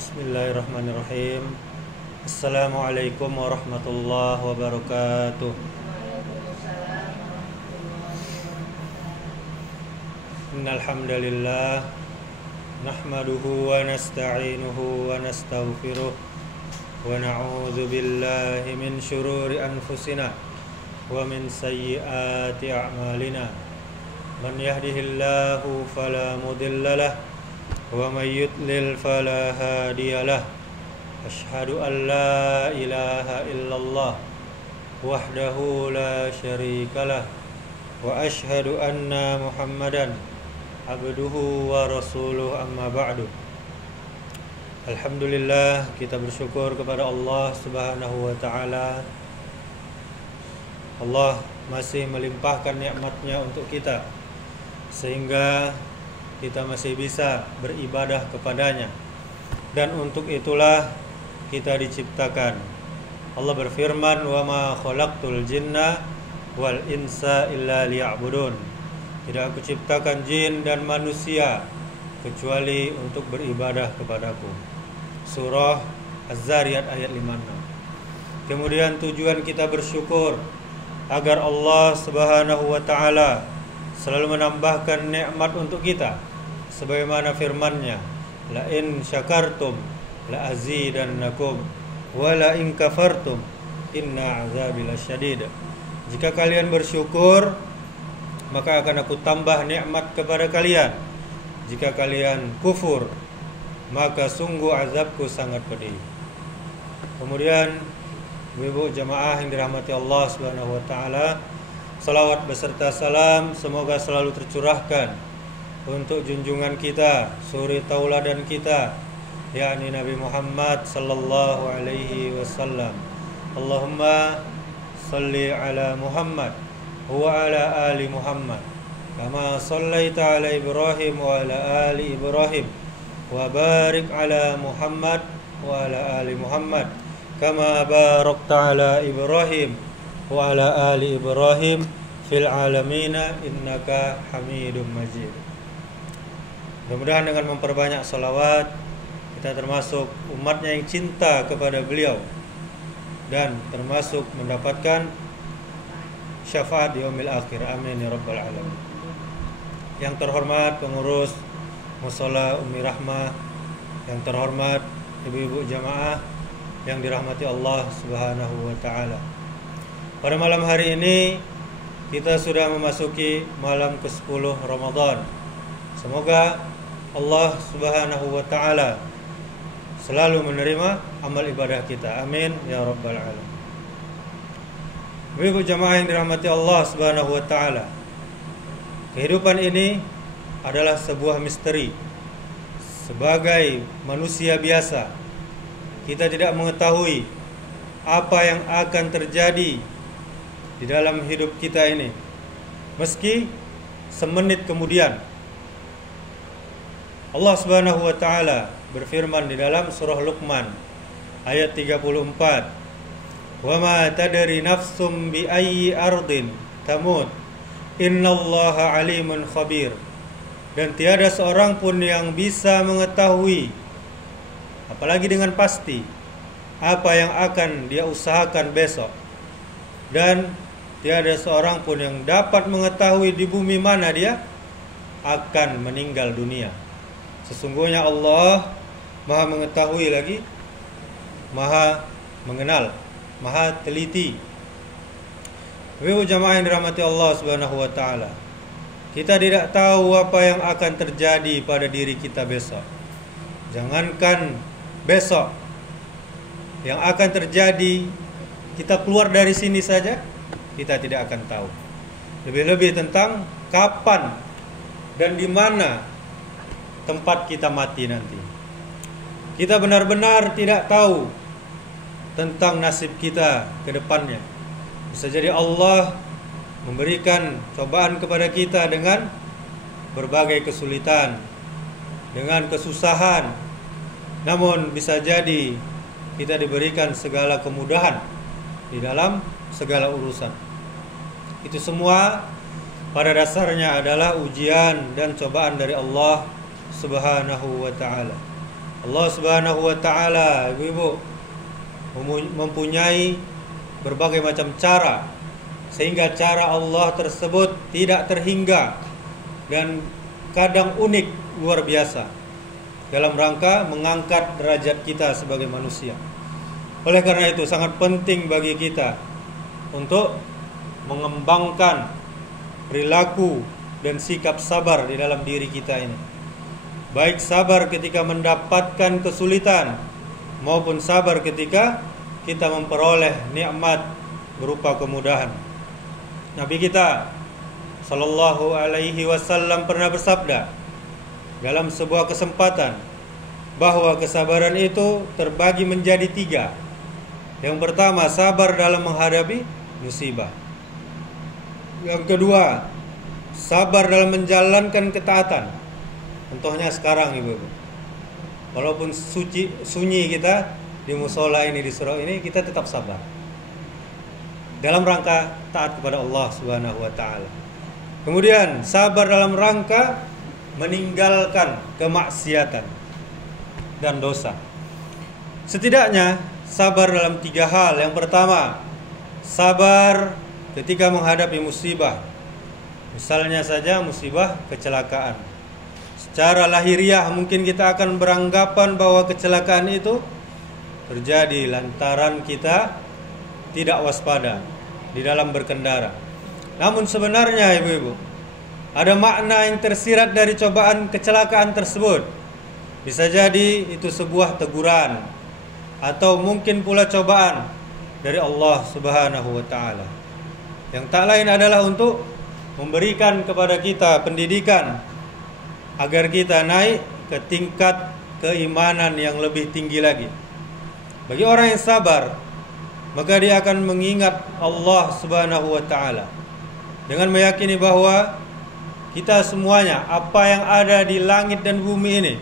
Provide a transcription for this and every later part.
Bismillahirrahmanirrahim. Assalamualaikum warahmatullahi wabarakatuh. Innal hamdalillah nahmaduhu wa nasta'inuhu wa nastaghfiruh wa na'udzu billahi min syururi anfusina wa min sayyiati a'malina. Man yahdihillahu fala mudilla lahu wa may yudlil fala hadiyalah. Asyhadu an la ilaha illallah wahdahu la syarikalah wa asyhadu anna Muhammadan abduhu wa rasuluh, amma ba'du. Alhamdulillah, kita bersyukur kepada Allah Subhanahu wa ta'ala. Allah masih melimpahkan nikmat-Nya untuk kita sehingga kita masih bisa beribadah kepadanya, dan untuk itulah kita diciptakan. Allah berfirman, wa ma khalaqtul jinna wal insa illa liya'budun. Tidak aku ciptakan jin dan manusia kecuali untuk beribadah kepadaku. Surah Az-Zariyat ayat 56. Kemudian tujuan kita bersyukur agar Allah Subhanahu wa ta'ala selalu menambahkan nikmat untuk kita, sebagaimana firman-Nya, la in syakartum la azidannakum wa la in kafartum inna azabi lasyadid. Jika kalian bersyukur, maka akan aku tambah nikmat kepada kalian. Jika kalian kufur, maka sungguh azabku sangat pedih. Kemudian ibu jamaah yang dirahmati Allah Subhanahu wa taala, salawat beserta salam semoga selalu tercurahkan untuk junjungan kita, suri tauladan kita, yakni Nabi Muhammad sallallahu alaihi wasallam. Allahumma salli ala Muhammad wa ala ali Muhammad kama sallaita ala Ibrahim wa ala ali Ibrahim wa barik ala Muhammad wa ala ali Muhammad kama barakta ala Ibrahim wa ala ali Ibrahim fil alamina innaka Hamidum Majid. Mudah-mudahan dengan memperbanyak salawat kita termasuk umatnya yang cinta kepada beliau dan termasuk mendapatkan syafaat di yaumil akhir. Amin ya rabbal alamin. Yang terhormat pengurus Mushola Ummi Rahmah, yang terhormat ibu-ibu jamaah yang dirahmati Allah Subhanahu wa taala. Pada malam hari ini kita sudah memasuki malam ke-10 Ramadan. Semoga Allah Subhanahu wa ta'ala selalu menerima amal ibadah kita. Amin ya rabbal alamin. Ibu jamaah yang dirahmati Allah Subhanahu wa ta'ala, kehidupan ini adalah sebuah misteri. Sebagai manusia biasa, kita tidak mengetahui apa yang akan terjadi di dalam hidup kita ini. Meski semenit kemudian Allah Subhanahu wa taala berfirman di dalam surah Luqman ayat 34, "Wa ma tadri nafsum bi ayyi ardin tamut, innallaha alimun khabir." Dan tiada seorang pun yang bisa mengetahui, apalagi dengan pasti, apa yang akan dia usahakan besok. Dan tiada seorang pun yang dapat mengetahui di bumi mana dia akan meninggal dunia. Sesungguhnya Allah Maha mengetahui lagi Maha mengenal, Maha teliti. Ibu jamaah yang dirahmati Allah Subhanahu wa taala, kita tidak tahu apa yang akan terjadi pada diri kita besok. Jangankan besok, yang akan terjadi kita keluar dari sini saja kita tidak akan tahu. Lebih-lebih tentang kapan dan di mana tempat kita mati nanti. Kita benar-benar tidak tahu tentang nasib kita ke depannya. Bisa jadi Allah memberikan cobaan kepada kita dengan berbagai kesulitan, dengan kesusahan. Namun bisa jadi kita diberikan segala kemudahan di dalam segala urusan. Itu semua pada dasarnya adalah ujian dan cobaan dari Allah Subhanahu wa ta'ala. Allah Subhanahu wa taala, ibu-ibu, mempunyai berbagai macam cara, sehingga cara Allah tersebut tidak terhingga dan kadang unik, luar biasa, dalam rangka mengangkat derajat kita sebagai manusia. Oleh karena itu sangat penting bagi kita untuk mengembangkan perilaku dan sikap sabar di dalam diri kita ini. Baik sabar ketika mendapatkan kesulitan maupun sabar ketika kita memperoleh nikmat berupa kemudahan. Nabi kita Sallallahu Alaihi Wasallam pernah bersabda dalam sebuah kesempatan bahwa kesabaran itu terbagi menjadi 3. Yang pertama, sabar dalam menghadapi musibah. Yang kedua, sabar dalam menjalankan ketaatan. Contohnya sekarang, ibu-ibu, walaupun sunyi kita di musola ini, di surau ini, kita tetap sabar dalam rangka taat kepada Allah Subhanahu wa taala. Kemudian sabar dalam rangka meninggalkan kemaksiatan dan dosa. Setidaknya sabar dalam 3 hal. Yang pertama, sabar ketika menghadapi musibah. Misalnya saja musibah kecelakaan. Secara lahiriah mungkin kita akan beranggapan bahwa kecelakaan itu terjadi lantaran kita tidak waspada di dalam berkendara. Namun sebenarnya, ibu-ibu, ada makna yang tersirat dari cobaan kecelakaan tersebut. Bisa jadi itu sebuah teguran, atau mungkin pula cobaan dari Allah Subhanahu wa taala, yang tak lain adalah untuk memberikan kepada kita pendidikan agar kita naik ke tingkat keimanan yang lebih tinggi lagi. Bagi orang yang sabar, maka dia akan mengingat Allah Subhanahu wa taala dengan meyakini bahwa kita semuanya, apa yang ada di langit dan bumi ini,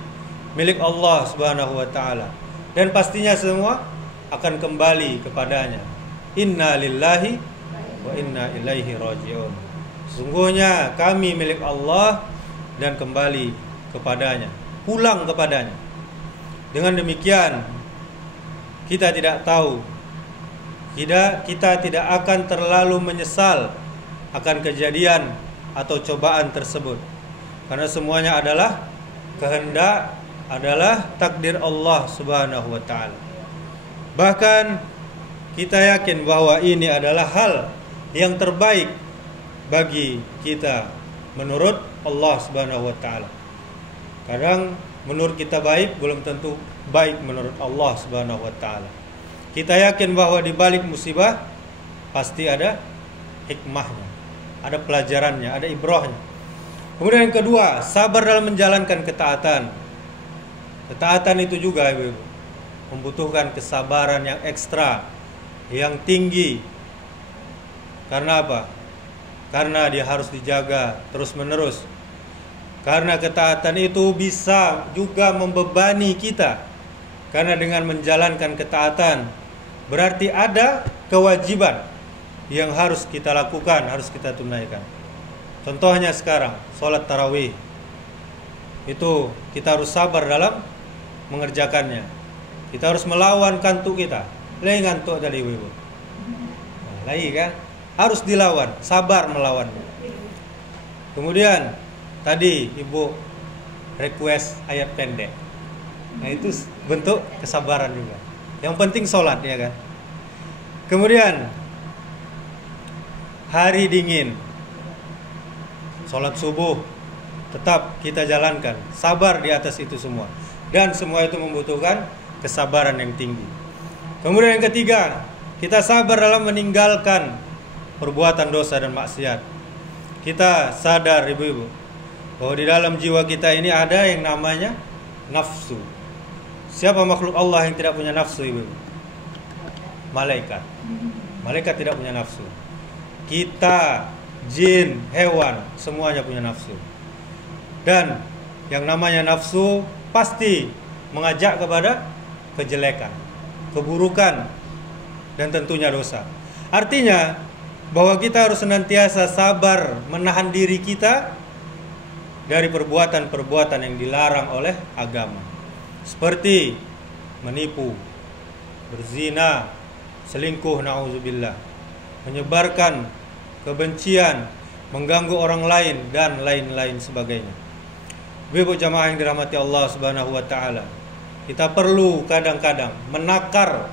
milik Allah Subhanahu wa taala, dan pastinya semua akan kembali kepadanya. Inna lillahi wa inna ilaihi raji'un. Sungguhnya kami milik Allah dan kembali kepadanya, pulang kepadanya. Dengan demikian kita tidak tahu, kita tidak akan terlalu menyesal akan kejadian atau cobaan tersebut, karena semuanya adalah kehendak, adalah takdir Allah Subhanahu wa taala. Bahkan kita yakin bahwa ini adalah hal yang terbaik bagi kita menurut Allah Subhanahu wa taala. Kadang menurut kita baik belum tentu baik menurut Allah Subhanahu wa taala. Kita yakin bahwa di balik musibah pasti ada hikmahnya, ada pelajarannya, ada ibrahnya. Kemudian yang kedua, sabar dalam menjalankan ketaatan. Ketaatan itu juga, ibu, membutuhkan kesabaran yang ekstra, yang tinggi. Karena apa? Karena dia harus dijaga terus-menerus. Karena ketaatan itu bisa juga membebani kita. Karena dengan menjalankan ketaatan berarti ada kewajiban yang harus kita lakukan, harus kita tunaikan. Contohnya sekarang, sholat tarawih. Itu kita harus sabar dalam mengerjakannya. Kita harus melawan kantuk kita. Lain ngantuk tadi, ibu. Lagi kan? Harus dilawan, sabar melawannya. Kemudian tadi ibu request ayat pendek. Nah, itu bentuk kesabaran juga. Yang penting sholat, ya kan? Kemudian hari dingin, sholat subuh tetap kita jalankan, sabar di atas itu semua. Dan semua itu membutuhkan kesabaran yang tinggi. Kemudian yang ketiga, kita sabar dalam meninggalkan perbuatan dosa dan maksiat. Kita sadar, ibu-ibu, bahwa di dalam jiwa kita ini ada yang namanya nafsu. Siapa makhluk Allah yang tidak punya nafsu, ibu-ibu? Malaikat. Malaikat tidak punya nafsu. Kita, jin, hewan, semuanya punya nafsu. Dan yang namanya nafsu pasti mengajak kepada kejelekan, keburukan, dan tentunya dosa. Artinya bahwa kita harus senantiasa sabar menahan diri kita dari perbuatan-perbuatan yang dilarang oleh agama. seperti menipu, berzina, selingkuh, na'udzubillah, menyebarkan kebencian, mengganggu orang lain, dan lain-lain sebagainya. Ibu jamaah yang dirahmati Allah Subhanahu wa taala, kita perlu kadang-kadang menakar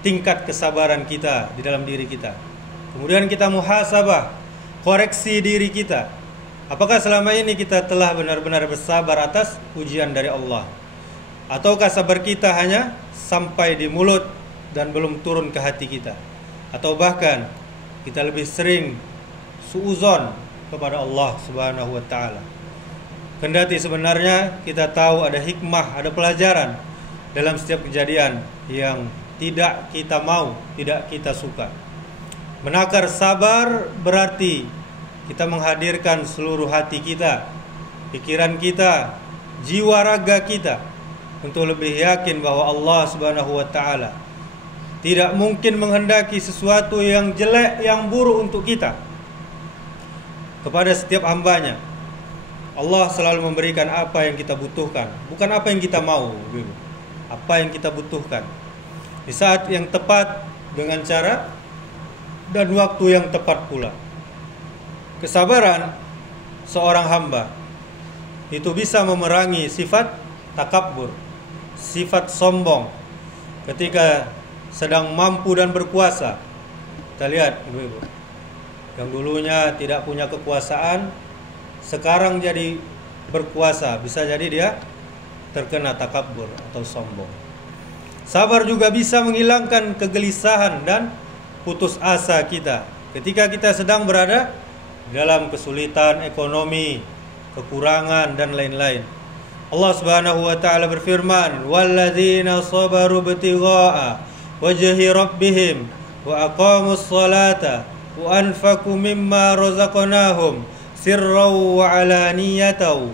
tingkat kesabaran kita di dalam diri kita. Kemudian kita muhasabah, koreksi diri kita. Apakah selama ini kita telah benar-benar bersabar atas ujian dari Allah? Ataukah sabar kita hanya sampai di mulut dan belum turun ke hati kita? Atau bahkan kita lebih sering suuzon kepada Allah Subhanahu wa taala. Kendati sebenarnya kita tahu ada hikmah, ada pelajaran dalam setiap kejadian yang tidak kita mau, tidak kita suka. Menakar sabar berarti kita menghadirkan seluruh hati kita, pikiran kita, jiwa raga kita untuk lebih yakin bahwa Allah Subhanahu wa taala tidak mungkin menghendaki sesuatu yang jelek, yang buruk untuk kita kepada setiap hambanya. Allah selalu memberikan apa yang kita butuhkan, bukan apa yang kita mau, apa yang kita butuhkan di saat yang tepat, dengan cara dan waktu yang tepat pula. Kesabaran seorang hamba itu bisa memerangi sifat takabur, sifat sombong ketika sedang mampu dan berkuasa. Kita lihat ibu-ibu yang dulunya tidak punya kekuasaan, sekarang jadi berkuasa, bisa jadi dia terkena takabur atau sombong. Sabar juga bisa menghilangkan kegelisahan dan putus asa kita ketika kita sedang berada dalam kesulitan ekonomi, kekurangan dan lain-lain. Allah Subhanahu wa taala berfirman, "Walladzina sabaru ibtigha'a wajhi rabbihim wa aqamus salata wa anfaqu mimma razaqnahum sirran wa alaniyatan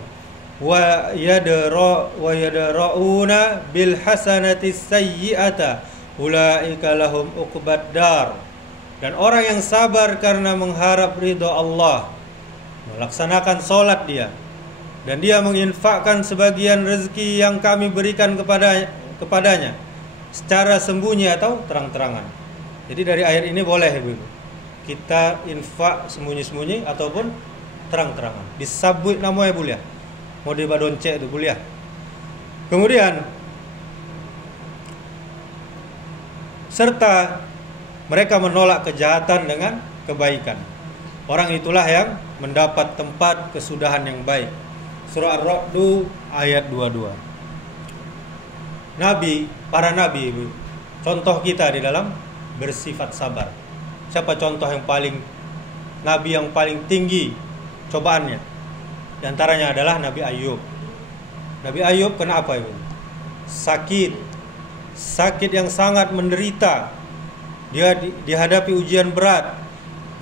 wa yadra'una bil hasanati sayyi'ata ulaika lahum uqbad dar." Dan orang yang sabar karena mengharap ridho Allah, melaksanakan sholat dia, dan dia menginfakkan sebagian rezeki yang kami berikan kepadanya secara sembunyi atau terang-terangan. Jadi dari ayat ini boleh ibu, kita infak sembunyi-sembunyi ataupun terang-terangan. Disabui namanya boleh, mau dibadonce itu boleh. Kemudian serta mereka menolak kejahatan dengan kebaikan. Orang itulah yang mendapat tempat kesudahan yang baik. Surah Ar-Ra'd ayat 22. Para nabi, contoh kita di dalam bersifat sabar. Siapa contoh yang paling, nabi yang paling tinggi cobaannya? Di antaranya adalah Nabi Ayub. Nabi Ayub kenapa ibu? Sakit yang sangat menderita. Dia dihadapi ujian berat.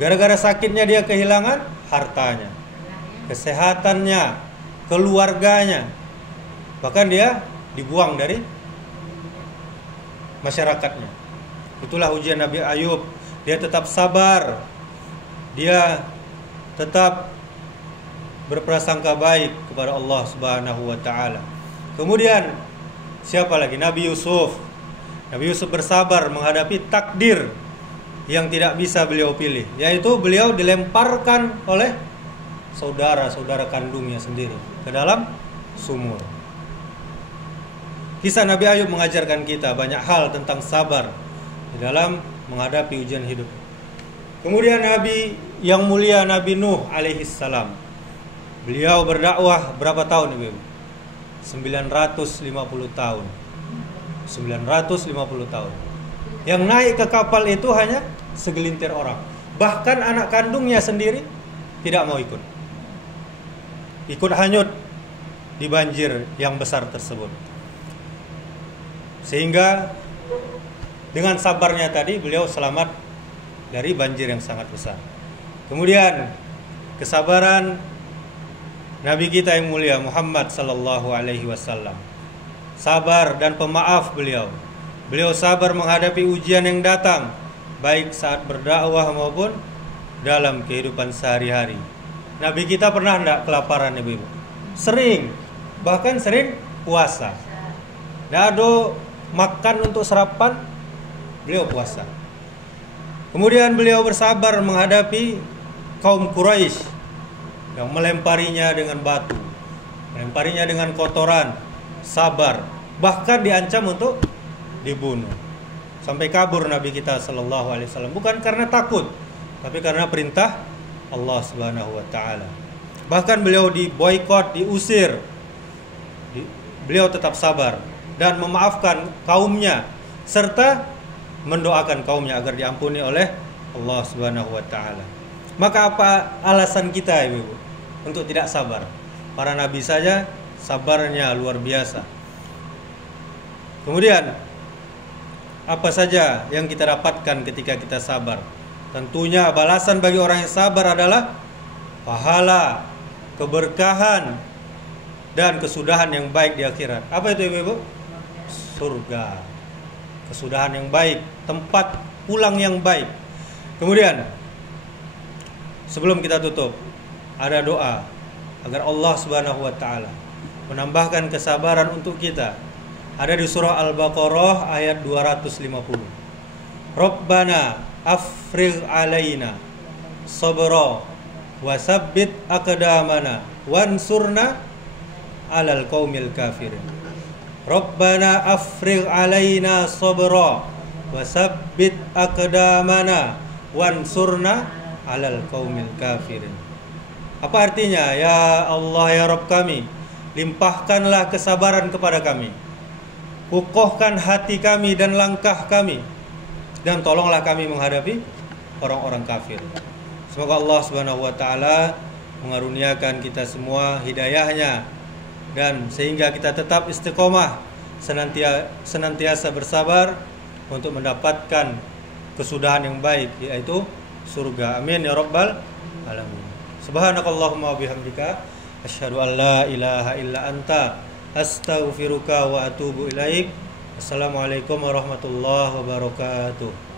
Gara-gara sakitnya dia kehilangan hartanya, kesehatannya, keluarganya. Bahkan dia dibuang dari masyarakatnya. Itulah ujian Nabi Ayub. Dia tetap sabar. Dia tetap berprasangka baik kepada Allah Subhanahu wa taala. Kemudian siapa lagi? Nabi Yusuf. Nabi Yusuf bersabar menghadapi takdir yang tidak bisa beliau pilih, yaitu beliau dilemparkan oleh saudara-saudara kandungnya sendiri ke dalam sumur. Kisah Nabi Ayub mengajarkan kita banyak hal tentang sabar di dalam menghadapi ujian hidup. Kemudian Nabi yang mulia Nabi Nuh alaihi salam. Beliau berdakwah berapa tahun ibu? 950 tahun. 950 tahun. Yang naik ke kapal itu hanya segelintir orang. Bahkan anak kandungnya sendiri tidak mau ikut. Ikut hanyut di banjir yang besar tersebut. Sehingga dengan sabarnya tadi beliau selamat dari banjir yang sangat besar. Kemudian kesabaran Nabi kita yang mulia Muhammad sallallahu alaihi wasallam. Sabar dan pemaaf beliau. Beliau sabar menghadapi ujian yang datang, baik saat berdakwah maupun dalam kehidupan sehari-hari. Nabi kita pernah enggak kelaparan ibu-ibu? Sering, bahkan sering puasa. Dado makan untuk sarapan, beliau puasa. Kemudian beliau bersabar menghadapi kaum Quraisy yang melemparinya dengan batu, melemparinya dengan kotoran, sabar, bahkan diancam untuk dibunuh. Sampai kabur Nabi kita sallallahu alaihi wasallam, bukan karena takut, tapi karena perintah Allah Subhanahu wa taala. Bahkan beliau diboikot, diusir. Beliau tetap sabar dan memaafkan kaumnya serta mendoakan kaumnya agar diampuni oleh Allah Subhanahu wa taala. Maka apa alasan kita Ibu untuk tidak sabar? Para nabi saja sabarnya luar biasa. Kemudian apa saja yang kita dapatkan ketika kita sabar? Tentunya balasan bagi orang yang sabar adalah pahala, keberkahan, dan kesudahan yang baik di akhirat. Apa itu Ibu? Surga. Kesudahan yang baik, tempat pulang yang baik. Kemudian sebelum kita tutup, ada doa agar Allah Subhanahu wa taala menambahkan kesabaran untuk kita. Ada di surah Al-Baqarah ayat 250. Rabbana afrigh alaina sabra wa sabbit aqdamana wansurna alal qaumil kafirin. Rabbana afrigh alaina sabra wa sabbit aqdamana wansurna alal qaumil kafirin. Apa artinya? Ya Allah, ya Rabb kami, limpahkanlah kesabaran kepada kami, kokohkan hati kami dan langkah kami, dan tolonglah kami menghadapi orang-orang kafir. Semoga Allah Subhanahu wa taala mengaruniakan kita semua hidayahnya, dan sehingga kita tetap istiqomah, senantiasa bersabar untuk mendapatkan kesudahan yang baik, yaitu surga. Amin ya rabbal alamin. Subhanakallahumma wa bihamdika asyhadu an la ilaha illa anta astaghfiruka wa atubu ilaik. Assalamualaikum warahmatullahi wabarakatuh.